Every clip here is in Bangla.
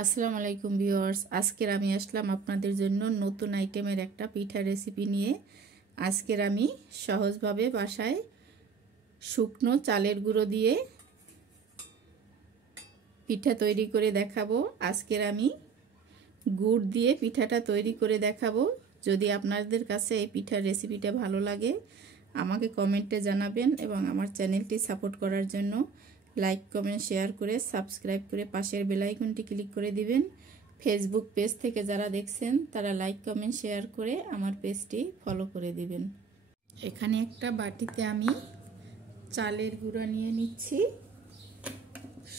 আসসালামু আলাইকুম ভিউয়ার্স, আজকের আমি আসলাম আপনাদের জন্য নতুন আইটেমের একটা পিঠা রেসিপি নিয়ে। আজকের আমি সহজভাবে বাসায় শুকনো চালের গুঁড়ো দিয়ে পিঠা তৈরি করে দেখাবো। আজকের আমি গুড় দিয়ে পিঠাটা তৈরি করে দেখাবো। যদি আপনাদের কাছে এই পিঠার রেসিপিটা ভালো লাগে আমাকে কমেন্টে জানাবেন এবং আমার চ্যানেলটি সাপোর্ট করার জন্য লাইক কমেন্ট শেয়ার করে সাবস্ক্রাইব করে পাশের বেল আইকনটি ক্লিক করে দিবেন। ফেসবুক পেজ থেকে যারা দেখছেন তারা লাইক কমেন্ট শেয়ার করে আমার পেজটি ফলো করে দিবেন। এখানে একটা বাটিতে আমি চালের গুঁড়া নিয়ে নিচ্ছি,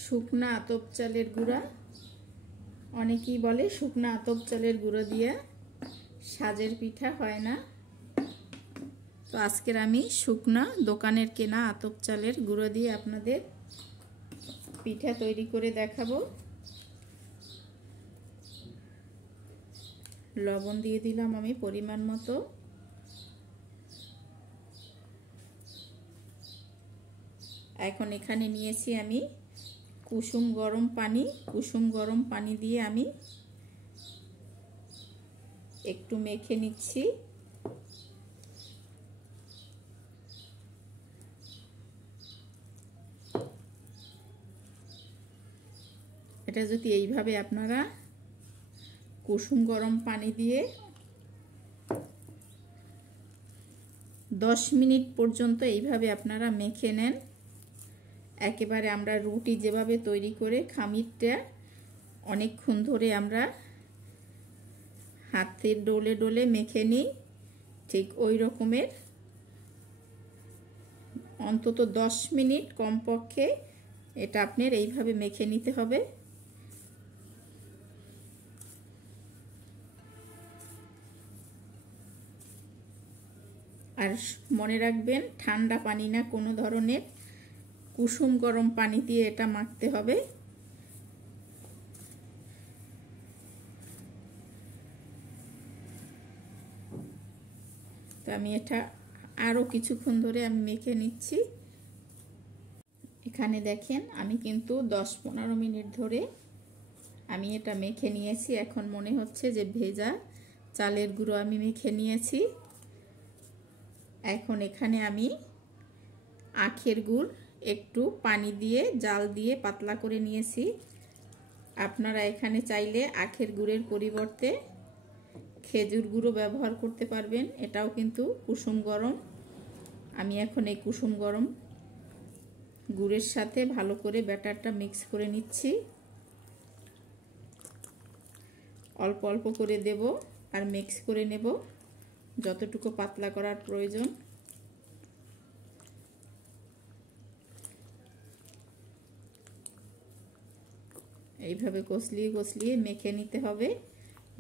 শুকনা আতপ চালের গুঁড়া। অনেকেই বলে শুকনা আতপ চালের গুঁড়ো দিয়ে সাজের পিঠা হয় না, তো আজকের আমি শুকনা দোকানের কেনা আতপ চালের গুঁড়ো দিয়ে আপনাদের পিঠা তৈরি করে দেখাবো। লবণ দিয়ে দিলাম আমি পরিমাণ মতো। এখন এখানে নিয়েছি আমি কুসুম গরম পানি। কুসুম গরম পানি দিয়ে আমি একটু মেখে নিচ্ছি। এটা যদি এইভাবে আপনারা কুসুম গরম পানি দিয়ে 10 মিনিট পর্যন্ত এইভাবে আপনারা মেখে নেন, একেবারে আমরা রুটি যেভাবে তৈরি করে খামিরটা অনেকক্ষণ ধরে আমরা হাতের ডলে ডলে মেখে নিই, ঠিক ওই রকমের অন্তত 10 মিনিট কমপক্ষে এটা আপনার এইভাবে মেখে নিতে হবে। আর মনে রাখবেন ঠান্ডা পানি না, কোনো ধরনের কুসুম গরম পানি দিয়ে এটা মাখতে হবে। তো আমি এটা আরো কিছুক্ষণ ধরে আমি মেখে নিচ্ছি। এখানে দেখেন আমি কিন্তু 10-15 মিনিট ধরে আমি এটা মেখে নিয়েছি। এখন মনে হচ্ছে যে ভেজা চালের গুঁড়ো আমি মেখে নিয়েছি। এখন এখানে আমি আখের গুড় একটু পানি দিয়ে জাল দিয়ে পাতলা করে নিয়েছি। আপনারা এখানে চাইলে আখের গুড়ের পরিবর্তে খেজুর গুঁড়ো ব্যবহার করতে পারবেন, এটাও কিন্তু কুসুম গরম। আমি এখন এই কুসুম গরম গুড়ের সাথে ভালো করে ব্যাটারটা মিক্স করে নিচ্ছি। অল্প অল্প করে দেব আর মিক্স করে নেব যতটুকু পাতলা করার প্রয়োজন। এইভাবে কষলিয়ে কষলিয়ে মেখে নিতে হবে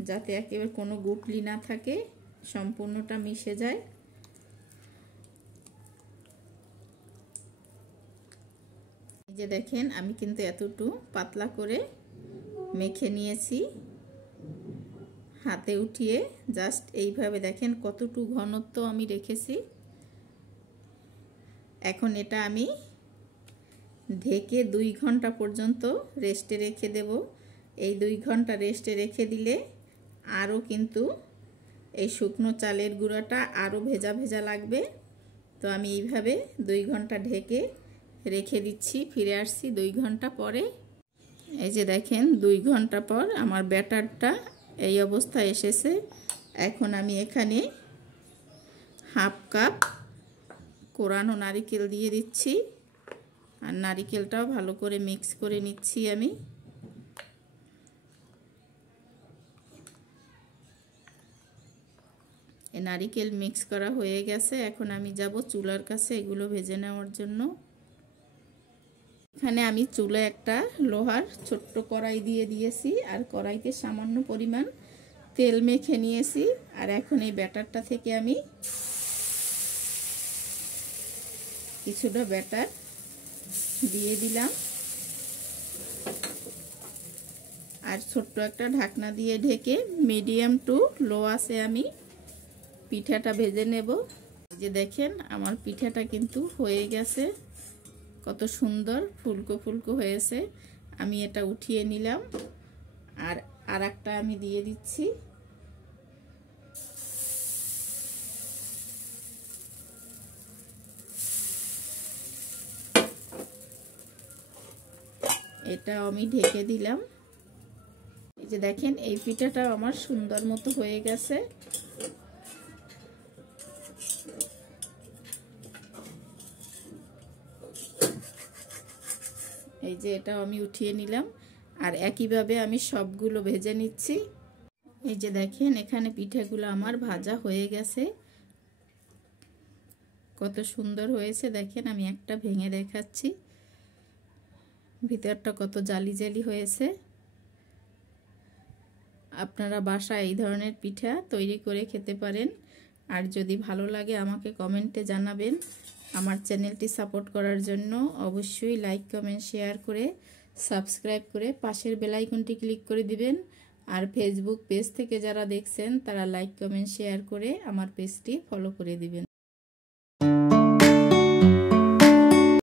যাতে একেবারে কোনো গুটলি না থাকে, সম্পূর্ণটা মিশে যায়। এই যে দেখেন আমি কিন্তু এতটুকু পাতলা করে মেখে নিয়েছি। হাতে উঠিয়ে জাস্ট এইভাবে দেখেন কতটুকু ঘনত্ব আমি রেখেছি। এখন এটা আমি ঢেকে 2 ঘন্টা পর্যন্ত রেস্টে রেখে দেব। এই 2 ঘন্টা রেস্টে রেখে দিলে আরও কিন্তু এই শুকনো চালের গুঁড়াটা আরও ভেজা ভেজা লাগবে। তো আমি এইভাবে 2 ঘন্টা ঢেকে রেখে দিচ্ছি। ফিরে আসছি 2 ঘন্টা পরে। এই যে দেখেন 2 ঘন্টা পর আমার ব্যাটারটা এই অবস্থায় এসেছে। এখন আমি এখানে হাফ কাপ কোরানো নারিকেল দিয়ে দিচ্ছি আর নারিকেলটাও ভালো করে মিক্স করে নিচ্ছি আমি। এই নারিকেল মিক্স করা হয়ে গেছে। এখন আমি যাব চুলার কাছে এগুলো ভেজে নেওয়ার জন্য। এখানে আমি চুলায় একটা লোহার ছোট্ট কড়াই দিয়ে দিয়েছি আর কড়াইতে সামান্য পরিমাণ তেল মেখে নিয়েছি। আর এখন এই ব্যাটারটা থেকে আমি কিছুটা ব্যাটার দিয়ে দিলাম আর ছোট্ট একটা ঢাকনা দিয়ে ঢেকে মিডিয়াম টু লো আঁচে আমি পিঠাটা ভেজে নেব। যে দেখেন আমার পিঠাটা কিন্তু হয়ে গেছে, কত সুন্দর ফুলকো ফুলকো হয়েছে। আমি এটা উঠিয়ে নিলাম আর একটা আমি দিয়ে দিচ্ছি। এটা আমি ঢেকে দিলাম। এই যে দেখেন এই পিঠাটা আমার সুন্দর মতো হয়ে গেছে। এই যে এটা আমি উঠিয়ে নিলাম আর একইভাবে আমি সবগুলো ভেজে নিচ্ছি। এই যে দেখেন এখানে পিঠাগুলো আমার ভাজা হয়ে গেছে, কত সুন্দর হয়েছে দেখেন। আমি একটা ভেঙে দেখাচ্ছি, ভিতরটা কত জালি জালি হয়েছে। আপনারা বাসায় এই ধরনের পিঠা তৈরি করে খেতে পারেন। আর যদি ভালো লাগে আমাকে কমেন্টে জানাবেন। আমার চ্যানেলটি সাপোর্ট করার জন্য অবশ্যই লাইক কমেন্ট শেয়ার করে সাবস্ক্রাইব করে পাশের বেল আইকনটি ক্লিক করে দিবেন। আর ফেসবুক পেজ থেকে যারা দেখছেন তারা লাইক কমেন্ট শেয়ার করে আমার পেজটি ফলো করে দিবেন।